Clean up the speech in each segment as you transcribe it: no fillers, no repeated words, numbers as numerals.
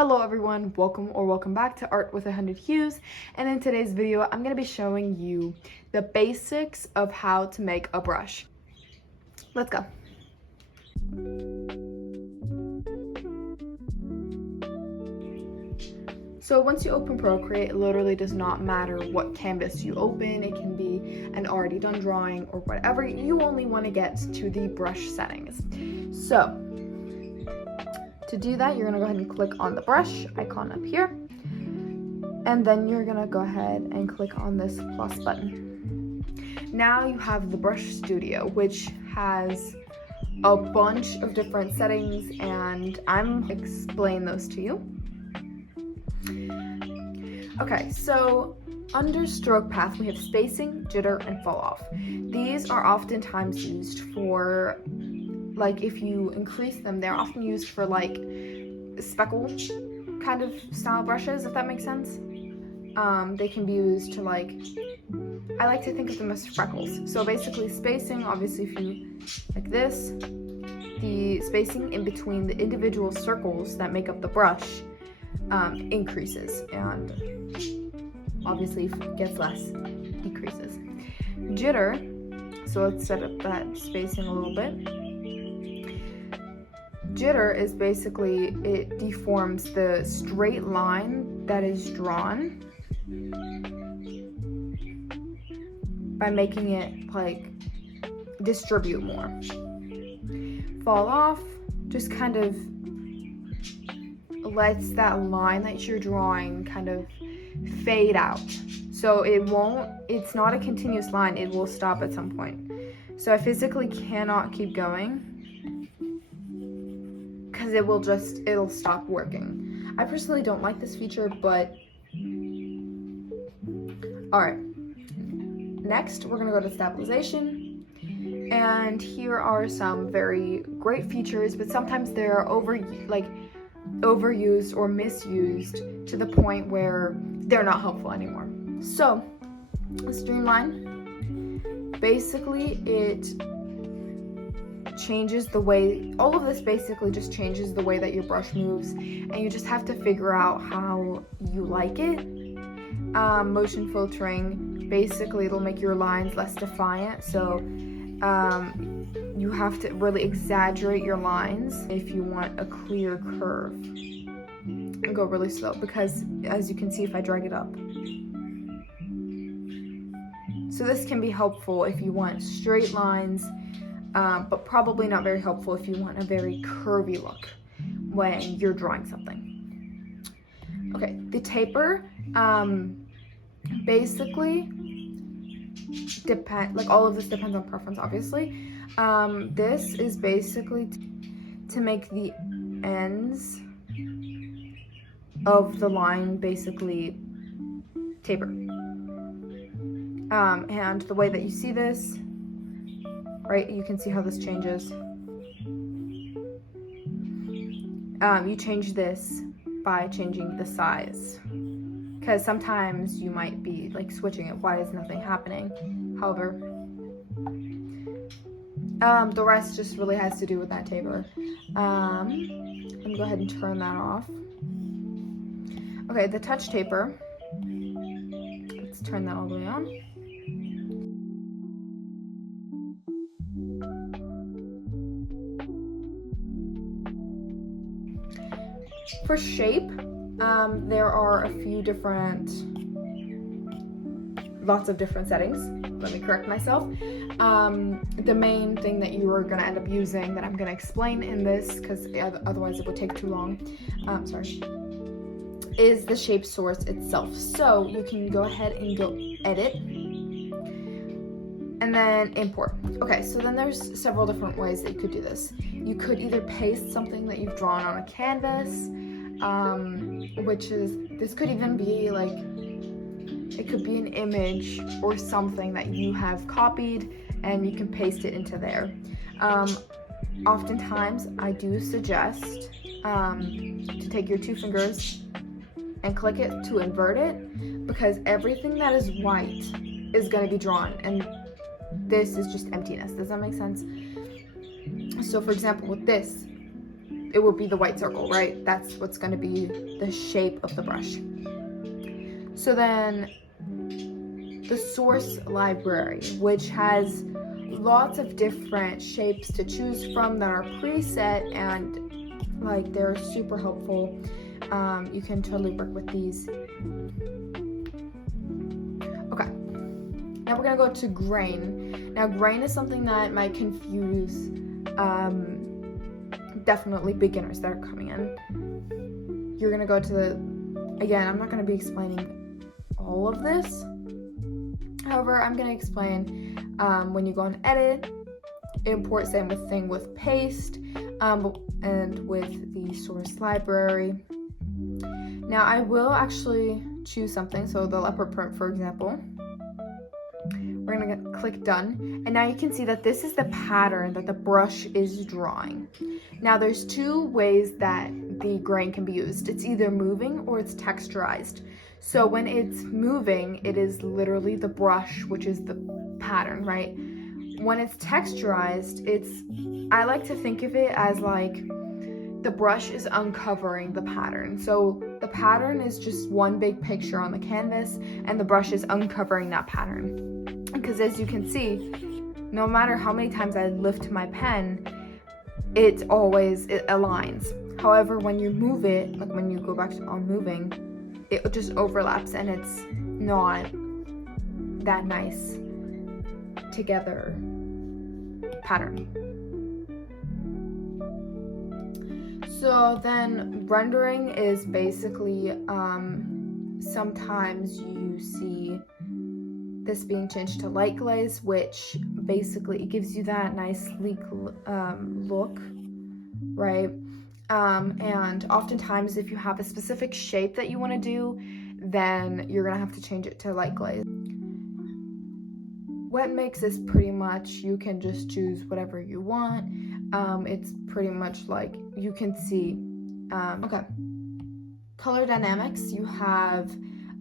Hello everyone, welcome back to Art with 100 Hues, and in today's video I'm going to be showing you the basics of how to make a brush. Let's go. So once you open Procreate, it literally does not matter what canvas you open. It can be an already done drawing or whatever. You only want to get to the brush settings. So to do that, you're gonna go ahead and click on the brush icon up here, and then you're gonna go ahead and click on this plus button. Now you have the Brush Studio, which has a bunch of different settings, and I'm gonna explain those to you. Okay, so under stroke path, we have spacing, jitter, and fall off. These are oftentimes used for, like, if you increase them, they're often used for like speckle kind of style brushes, if that makes sense. They can be used to, like, I like to think of them as freckles. So basically spacing, obviously if you like this, the spacing in between the individual circles that make up the brush increases, and obviously if it gets less, decreases. Jitter, so let's set up that spacing a little bit. Jitter is basically, it deforms the straight line that is drawn by making it like distribute more. Fall off just kind of lets that line that you're drawing kind of fade out. So it's not a continuous line, it will stop at some point. So I physically cannot keep going, because it'll stop working. I personally don't like this feature, but alright. Next, we're gonna go to Stabilization, and here are some very great features, but sometimes they're overused or misused to the point where they're not helpful anymore. So, Streamline, basically it changes the way, all of this basically just changes the way that your brush moves, and you just have to figure out how you like it. Motion filtering, basically it'll make your lines less defiant, so you have to really exaggerate your lines if you want a clear curve, and go really slow, because as you can see if I drag it up. So this can be helpful if you want straight lines, but probably not very helpful if you want a very curvy look when you're drawing something. Okay, the taper, basically all of this depends on preference, obviously. This is basically to make the ends of the line basically taper. And the way that you see this, right, you can see how this changes. You change this by changing the size, because sometimes you might be like switching it. Why is nothing happening? However, the rest just really has to do with that taper. I'm gonna go ahead and turn that off. Okay, the touch taper, let's turn that all the way on. For shape, there are lots of different settings. Let me correct myself. The main thing that you are gonna end up using, that I'm gonna explain in this, because otherwise it would take too long, is the shape source itself. So you can go ahead and go edit, and then import. Okay, so then there's several different ways that you could do this. You could either paste something that you've drawn on a canvas, this could even be like, it could be an image or something that you have copied, and you can paste it into there. Oftentimes I do suggest to take your two fingers and click it to invert it, because everything that is white is going to be drawn, and this is just emptiness. Does that make sense? So for example, with this, it would be the white circle, right? That's what's going to be the shape of the brush. So then the source library, which has lots of different shapes to choose from that are preset, and like they're super helpful. You can totally work with these. Okay, now we're gonna go to grain. Now grain is something that might confuse definitely beginners that are coming in. You're gonna go to again, I'm not gonna be explaining all of this. However, I'm gonna explain when you go on edit, import, same thing with paste, and with the source library. Now I will actually choose something, so the leopard print, for example. We're gonna click done, and now you can see that this is the pattern that the brush is drawing. Now there's two ways that the grain can be used. It's either moving or it's texturized. So when it's moving, it is literally the brush, which is the pattern, right? When it's texturized, I like to think of it as like the brush is uncovering the pattern. So the pattern is just one big picture on the canvas, and the brush is uncovering that pattern. Because as you can see, no matter how many times I lift my pen, it aligns. However, when you move it, like when you go back on moving, it just overlaps, and it's not that nice together pattern. So then rendering is basically, sometimes you see this being changed to light glaze, which basically it gives you that nice sleek look, right? And oftentimes if you have a specific shape that you want to do, then you're gonna have to change it to light glaze. Wet mix is pretty much, you can just choose whatever you want. It's pretty much like you can see. Okay, color dynamics, you have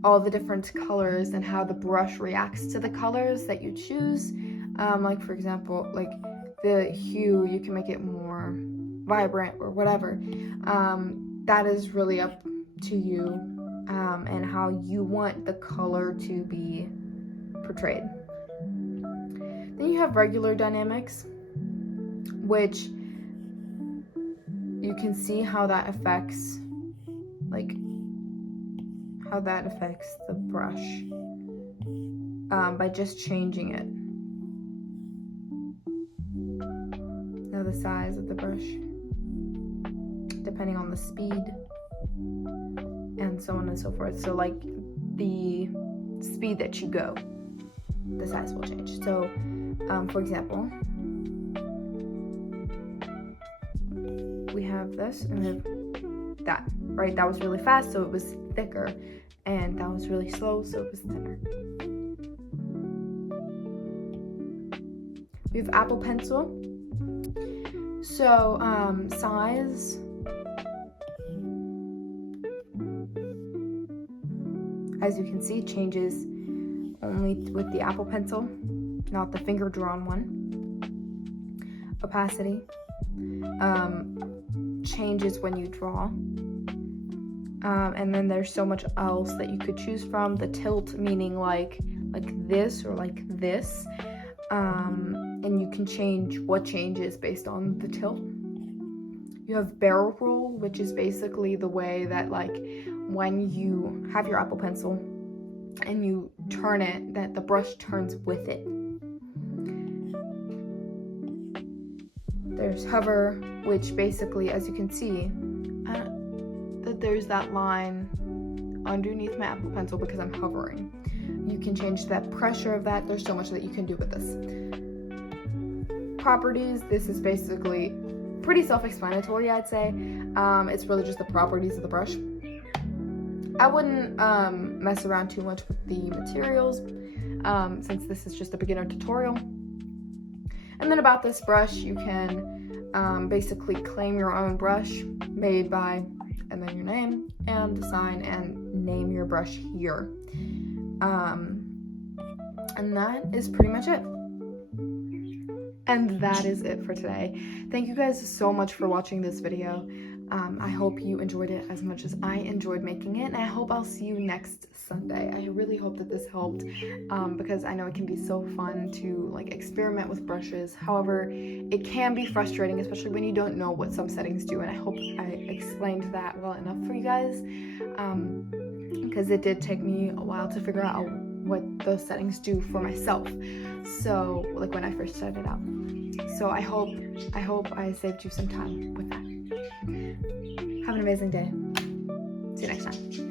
all the different colors and how the brush reacts to the colors that you choose. Like for example, like the hue, you can make it more vibrant or whatever. That is really up to you, and how you want the color to be portrayed. Then you have regular dynamics, which you can see how that affects, like how that affects the brush, by just changing it. Now the size of the brush, depending on the speed, and so on and so forth. So like the speed that you go, the size will change. So for example, we have this and we have that, right? That was really fast, so it was thicker, and that was really slow, so it was thinner. We have Apple Pencil. So size, as you can see, changes only with the Apple Pencil, not the finger drawn one. Opacity changes when you draw. And then there's so much else that you could choose from. The tilt, meaning like this or like this. And you can change what changes based on the tilt. You have barrel roll, which is basically the way that like when you have your Apple Pencil and you turn it, that the brush turns with it. There's hover, which basically, as you can see, that there's that line underneath my Apple Pencil because I'm hovering. You can change that pressure of that. There's so much that you can do with this. Properties, this is basically pretty self-explanatory, I'd say. It's really just the properties of the brush. I wouldn't mess around too much with the materials, since this is just a beginner tutorial. And then about this brush, you can basically claim your own brush made by, and then your name, and sign and name your brush here. And that is pretty much it. And that is it for today. Thank you guys so much for watching this video. I hope you enjoyed it as much as I enjoyed making it, and I hope I'll see you next Sunday. I really hope that this helped, because I know it can be so fun to like experiment with brushes. However, it can be frustrating, especially when you don't know what some settings do, and I hope I explained that well enough for you guys, because it did take me a while to figure out what those settings do for myself. So like when I first started out. So I hope I saved you some time with that. Have an amazing day. See you next time.